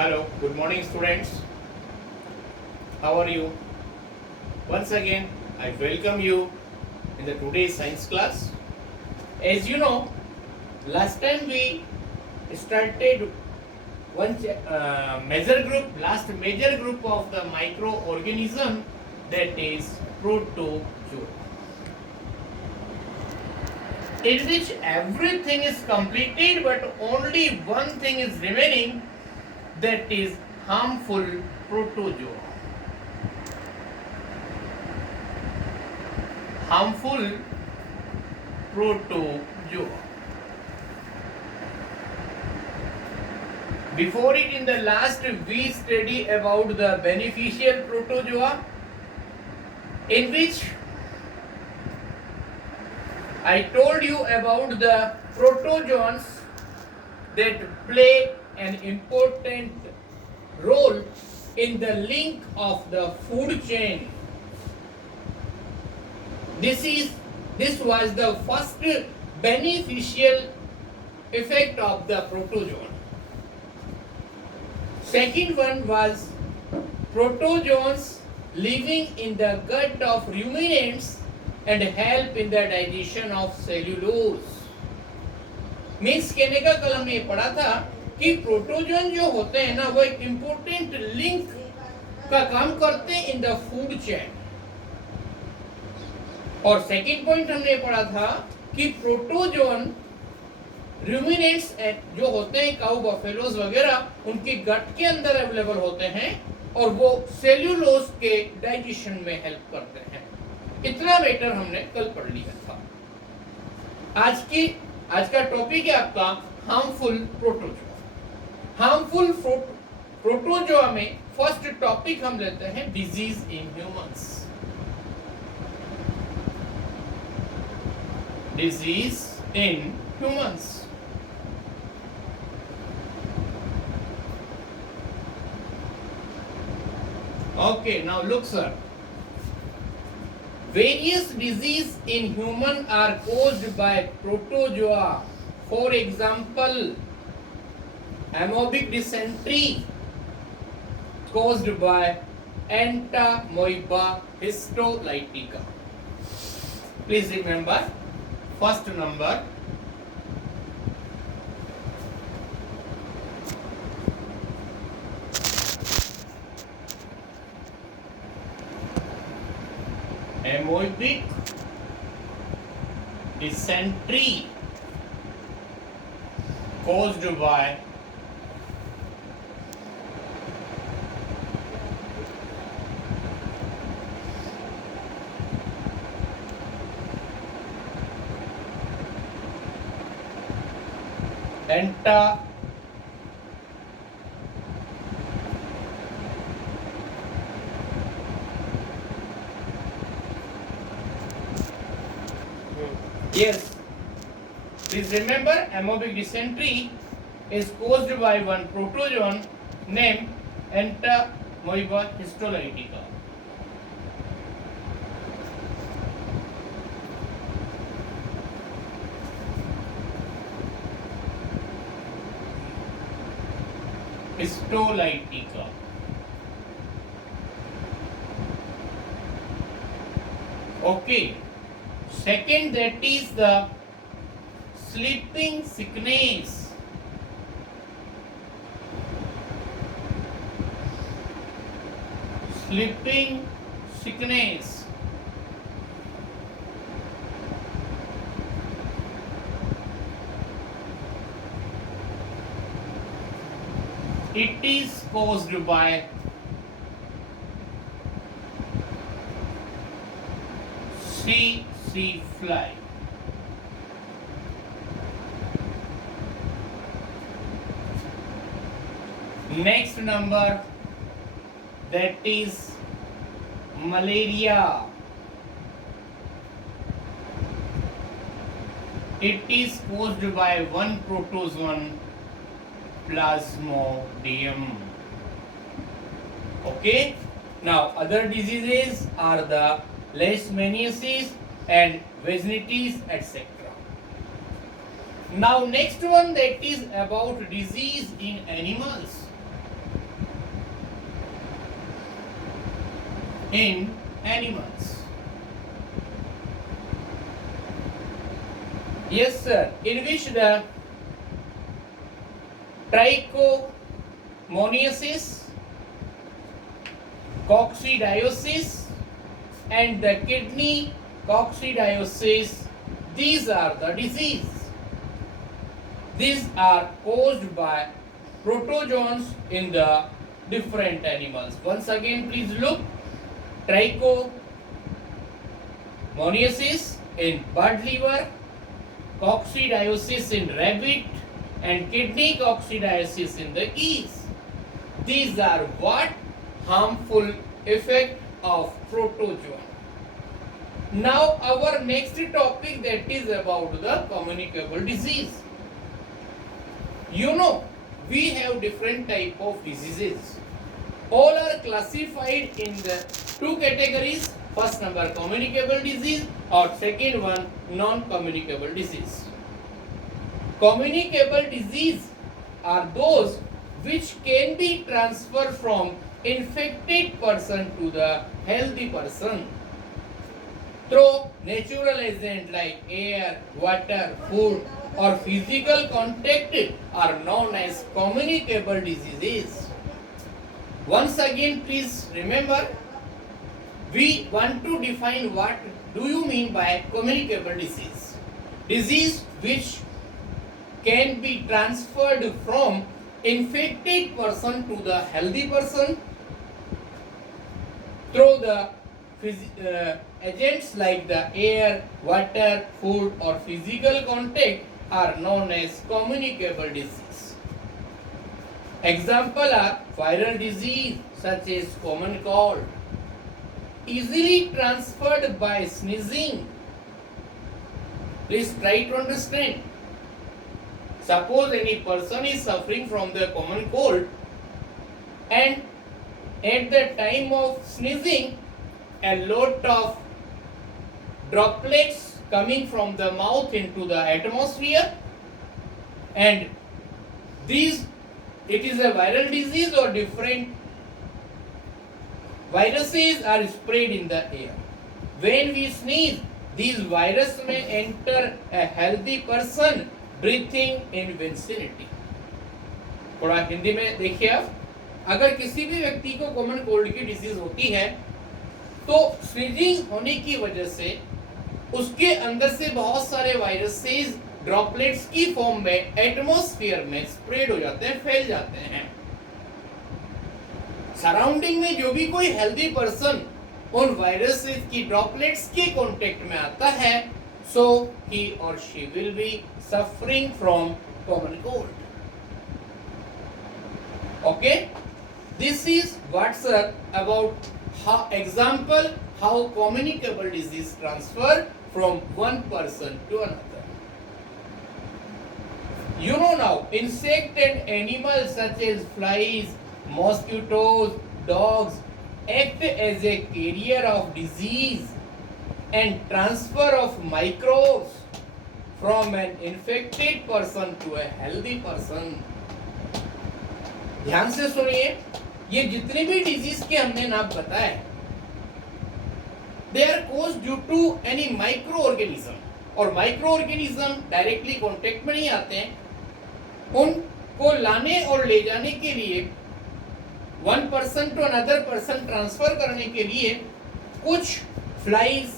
Hello, good morning students. How are you? Once again, I welcome you in the today's science class. As you know, last time we started one last major group of the microorganism, that is protozoa, in which everything is completed but only one thing is remaining, that is harmful protozoa. Harmful protozoa. Before it, in the last we study about the beneficial protozoa, in which I told you about the protozoans that play an important role in the link of the food chain. This was the first beneficial effect of the protozoan. Second one was protozoans living in the gut of ruminants and help in the digestion of cellulose. Means कहने का कल हमने ये पढ़ा था कि protozoan जो होते हैं ना, वो एक इम्पोर्टेंट लिंक का काम करते हैं इन द फूड चेन. और सेकंड पॉइंट हमने पढ़ा था कि प्रोटोजोन रूमिनेंट्स जो होते हैं, काऊ बफेलोज वगैरह, उनके गट के अंदर अवेलेबल होते हैं और वो सेल्यूलोज के डाइजेशन में हेल्प करते हैं. इतना मैटर हमने कल पढ़ लिया था. आज का टॉपिक है आपका हार्मफुल प्रोटोजोआ. हार्मफुल प्रोटोजोआ में फर्स्ट टॉपिक हम लेते हैं disease in humans. Disease in humans. Okay, now look sir. Various diseases in human are caused by protozoa. For example, amoebic dysentery caused by Entamoeba histolytica. Please remember, first number amoebic dysentery caused by Yes, please remember, amoebic dysentery is caused by one protozoan named Entamoeba histolytica. Histolytica. Okay. Second, that is the sleeping sickness. Sleeping sickness. It is caused by C. fly. Next number, that is malaria. It is caused by one protozoan, Plasmodium. Okay. Now other diseases are the leishmaniasis and vaginitis, etc. Now next one, that is about disease in animals. in animals. Yes, sir. In which the trichomoniasis, coccidiosis, and the kidney coccidiosis, these are the disease. These are caused by protozoans in the different animals. Once again, please look. Trichomoniasis in bird liver, coccidiosis in rabbit, and kidney coccidiosis in the geese. These are what? Harmful effect of protozoa. Now our next topic, that is about the communicable disease. You know, we have different type of diseases. All are classified in the two categories. First number, communicable disease, or second one, non-communicable disease. Communicable disease are those which can be transferred from infected person to the healthy person through natural agent like air, water, food, or physical contact are known as communicable diseases. Once again, please remember, we want to define what do you mean by communicable disease. Disease which can be transferred from infected person to the healthy person through the agents like the air, water, food, or physical contact are known as communicable disease. Example are viral disease such as common cold, easily transferred by sneezing. Please try to understand. Suppose any person is suffering from the common cold, and at the time of sneezing, a lot of droplets coming from the mouth into the atmosphere, and these, it is a viral disease or different viruses are spread in the air. When we sneeze, these viruses may enter a healthy person breathing in vicinity. थोड़ा हिंदी में देखिए आप, अगर किसी भी व्यक्ति को common cold की डिजीज होती है तो स्नीजिंग होने की वजह से उसके अंदर से बहुत सारे वायरसेस ड्रॉपलेट्स की फॉर्म में एटमॉस्फेयर में स्प्रेड हो जाते हैं, फैल जाते हैं। सराउंडिंग में जो भी कोई हेल्दी पर्सन उन वायरसेस की ड्रॉपलेट्स के कांटेक्ट में आता है, so he or she will be suffering from common cold. Okay, this is what's about how example how communicable disease transfer from one person to another. You know now, insect and animals such as flies, mosquitoes, dogs act as a carrier of disease and transfer of microbes from an infected person to a healthy person. ध्यान से सुनिए, ये जितने भी disease के हमने नाम बताए, they are caused due to any microorganism, और माइक्रोऑर्गेनिज्म डायरेक्टली कांटेक्ट में नहीं आते हैं, उनको लाने और ले जाने के लिए one person to another person transfer करने के लिए कुछ फ्लाइज,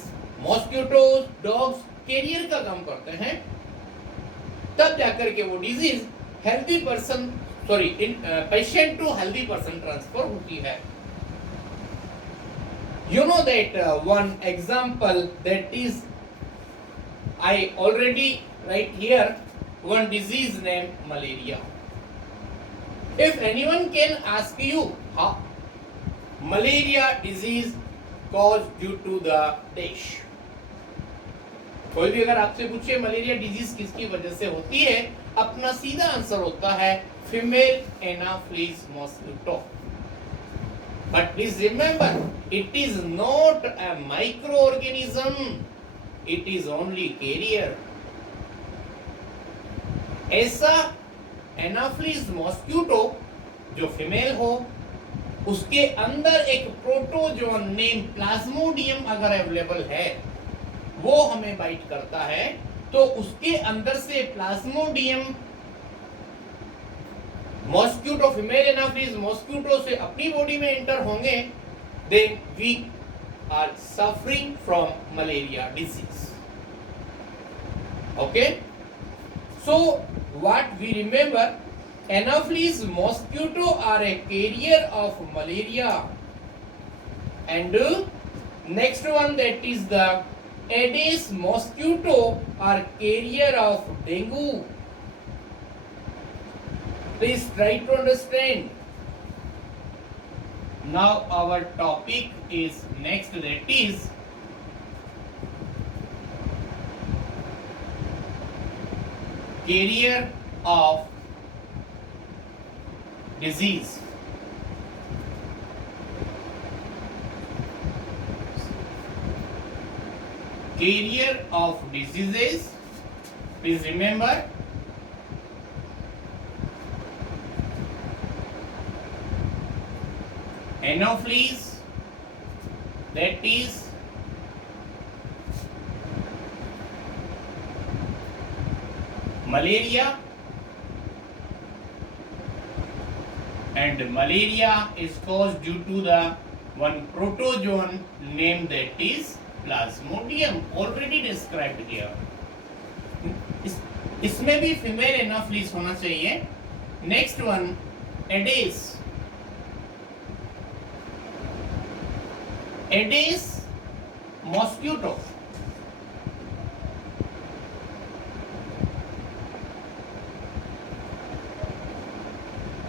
मॉस्किटोज, डॉग्स कैरियर का काम करते हैं, तब जाकर के वो disease healthy person patient to healthy person transfer होती है. You know that one example that is I already write here, one disease named malaria. If anyone can ask you how malaria disease caused due to the dash, कोई भी अगर आपसे पूछे malaria disease किसकी वजह से होती है, अपना सीधा आंसर होता है female Anopheles mosquito. But please remember, it is not a microorganism, it is only carrier. ऐसा एनाफिलीज मॉस्किटो जो फीमेल हो उसके अंदर एक प्रोटोजोन नेम प्लाज्मोडियम अगर अवेलेबल है, वो हमें बाइट करता है, तो उसके अंदर से Plasmodium mosquito, female Anopheles mosquito से अपनी बॉडी में एंटर होंगे, then we are suffering from malaria disease. Okay, so what we remember, Anopheles mosquito are a carrier of malaria, and next one, that is the Aedes mosquito are carrier of dengue. Please try to understand. Now our topic is next, that is carrier of disease. Carrier of diseases. Please remember, Anopheles, that is malaria, and malaria is caused due to the one protozoan named, that is Plasmodium, already described here. इसमें भी female Anopheles होना चाहिए. Next one, Aedes. Aedes mosquito,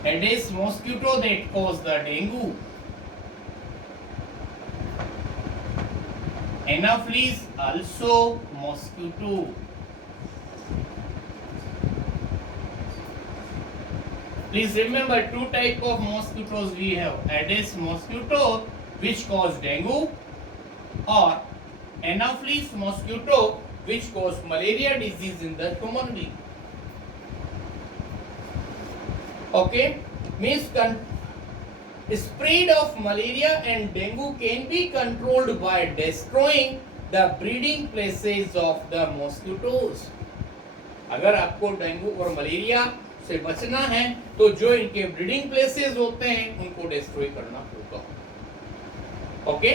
Aedes mosquito that cause the dengue. Anopheles also mosquito. Please remember, two type of mosquitoes we have: Aedes mosquito, which cause dengue, or Anopheles mosquito, which cause malaria disease in the human being. Okay, means spread of malaria and dengue can be controlled by destroying the breeding places of the mosquitoes. अगर आपको dengue और malaria से बचना है, तो जो इनके breeding places होते हैं उनको डिस्ट्रॉय करना होगा. Okay,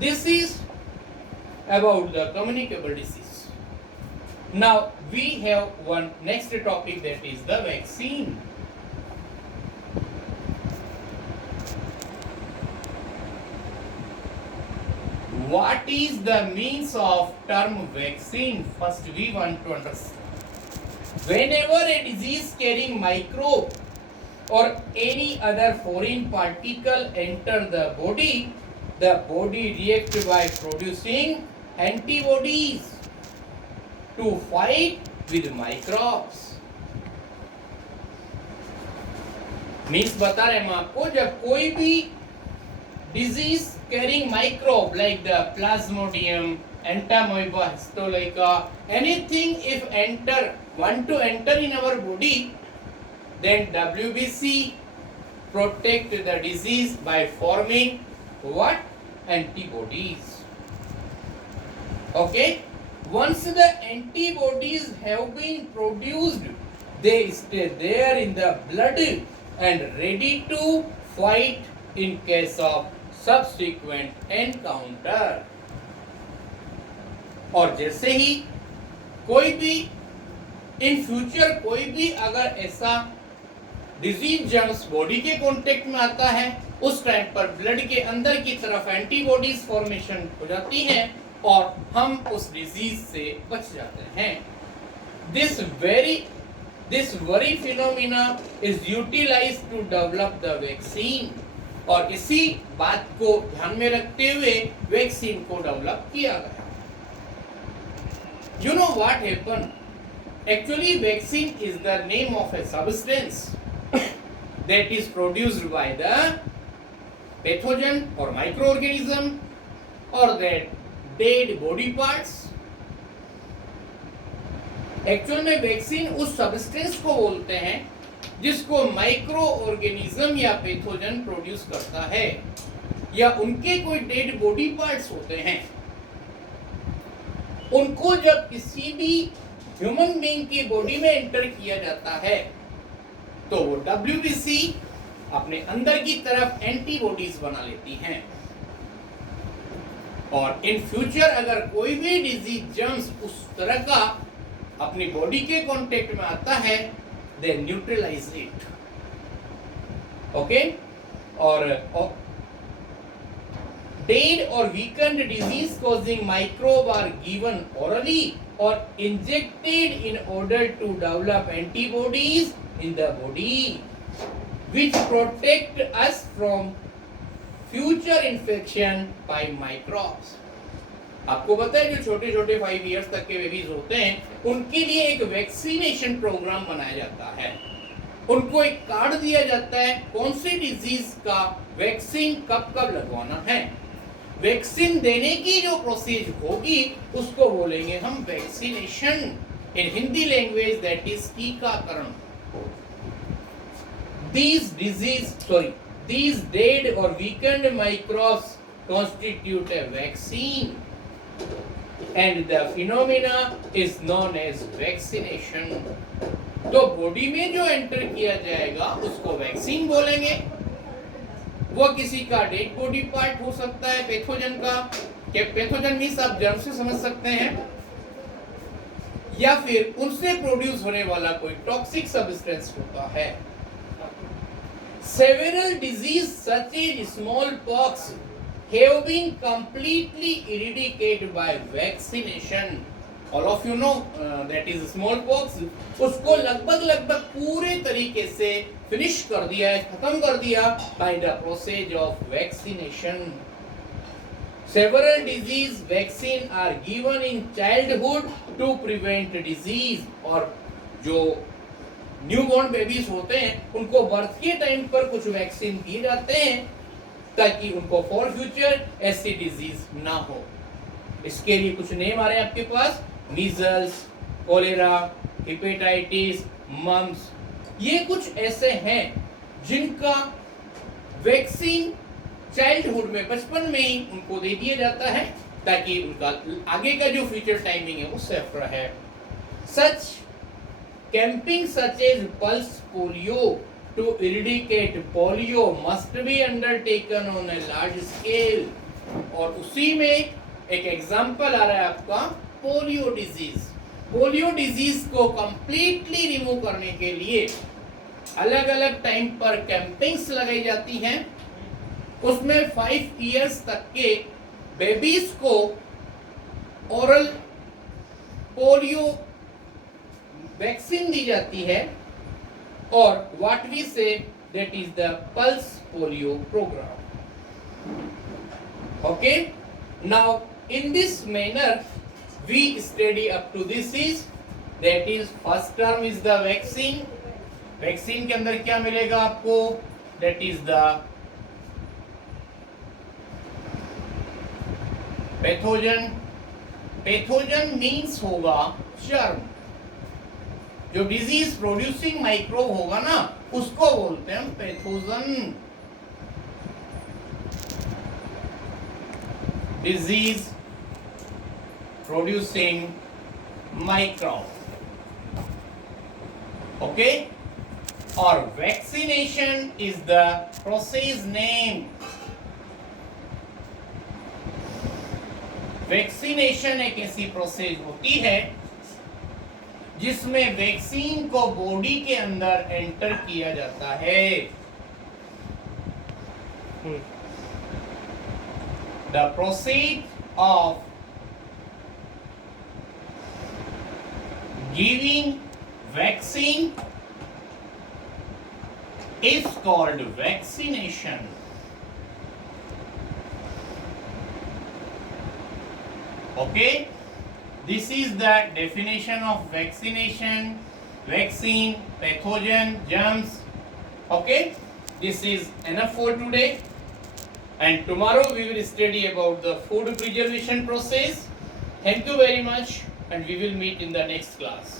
this is about the communicable disease. Now we have one next topic, that is the vaccine. What is the means of term vaccine? First we want to understand. Whenever a disease carrying microbe or any other foreign particle enter the body react by producing antibodies to fight with microbes. Means बता रहे हम आपको, जब कोई भी disease carrying microbe like the Plasmodium, Entamoeba histolytica, anything if want to enter in our body, then WBC protect the disease by forming what? Antibodies. Okay, once the antibodies have been produced, they stay there in the blood and ready to fight in case of subsequent encounter. और जैसे ही कोई भी in future कोई भी अगर ऐसा disease germs body के contact में आता है, उस टाइम पर ब्लड के अंदर की तरफ एंटीबॉडीज फॉर्मेशन हो जाती हैं और हम उस डिजीज से बच जाते हैं. This very phenomena is utilized to develop the vaccine. और इसी बात को ध्यान में रखते हुए वैक्सीन को डेवलप किया गया. You know what happened? Actually, vaccine is the name of a substance that is produced by the pathogen or microorganism or that dead body parts. Actual में वैक्सीन उस सब्सटेंस को बोलते हैं जिसको माइक्रो ऑर्गेनिज्म या pathogen produce करता है, या उनके कोई डेड बॉडी पार्ट्स होते हैं, उनको जब किसी भी ह्यूमन बीइंग की बॉडी में एंटर किया जाता है तो वो WBC अपने अंदर की तरफ एंटीबॉडीज बना लेती हैं, और इन फ्यूचर अगर कोई भी डिजीज जर्म्स उस तरह का अपनी बॉडी के कांटेक्ट में आता है, दे न्यूट्रलाइज इट। ओके, और dead or weakened disease causing microbe are given orally or injected in order to develop antibodies in the body which protect us from future infection by microbes। आपको पता है जो छोटे छोटे 5 इयर्स तक के babies होते हैं, उनके लिए एक वैक्सीनेशन प्रोग्राम बनाया जाता है। उनको एक कार्ड दिया जाता है कौन सी डिजीज का वैक्सीन कब कब लगवाना है। वैक्सीन देने की जो प्रोसेस होगी उसको बोलेंगे हम vaccination, in Hindi language that is टीकाकरण। These dead or weakened microbes constitute a vaccine and the phenomena is known as vaccination। तो बॉडी में जो एंटर किया जाएगा उसको वैक्सीन बोलेंगे। वो किसी का डेड बॉडी पार्ट हो सकता है पैथोजन का, क्या पैथोजन मींस आप जर्म से समझ सकते हैं, या फिर उनसे प्रोड्यूस होने वाला कोई टॉक्सिक सब्सटेंस होता है। Several diseases such as smallpox have been completely eradicated by vaccination। All of you know that is smallpox। उसको लगभग पूरे तरीके से फिनिश कर दिया है, खत्म कर दिया by the process of vaccination। Several disease vaccine are given in childhood to prevent disease। और जो न्यूबॉर्न बेबीज होते हैं उनको बर्थ के टाइम पर कुछ वैक्सीन दिए जाते हैं ताकि उनको फॉर फ्यूचर ऐसी डिजीज ना हो। इसके लिए कुछ नेम आ रहे हैं आपके पास, मीजल्स, कोलेरा, हेपेटाइटिस, मम्स, ये कुछ ऐसे हैं जिनका वैक्सीन चाइल्डहुड में, बचपन में ही उनको दे दिया जाता है ताकि उनका आगे का जो फ्यूचर टाइमिंग है वो सेफ रहे। सच camping such as pulse polio to eradicate polio must be undertaken on a large scale। और उसी में एक एग्जांपल आ रहा है आपका पोलियो डिजीज। पोलियो डिजीज को कंप्लीटली रिमूव करने के लिए अलग अलग टाइम पर कैंपिंग्स लगाई जाती हैं। उसमें 5 इयर्स तक के बेबीज को ओरल पोलियो वैक्सीन दी जाती है, और what we say that is the pulse polio programme. Okay, now in this manner we study up to this is that is first term is the vaccine. Vaccine के अंदर क्या मिलेगा आपको, that is the pathogen. Pathogen means होगा germ. जो disease producing microbe होगा ना उसको बोलते हैं हम pathogen. Disease producing microbe. Okay, और vaccination is the process name. Vaccination एक ऐसी प्रोसेस होती है जिसमें वैक्सीन को बॉडी के अंदर एंटर किया जाता है। The process of giving vaccine is called vaccination. Okay, this is the definition of vaccination, vaccine, pathogen, germs। Okay, this is enough for today, and tomorrow we will study about the food preservation process। Thank you very much, and we will meet in the next class।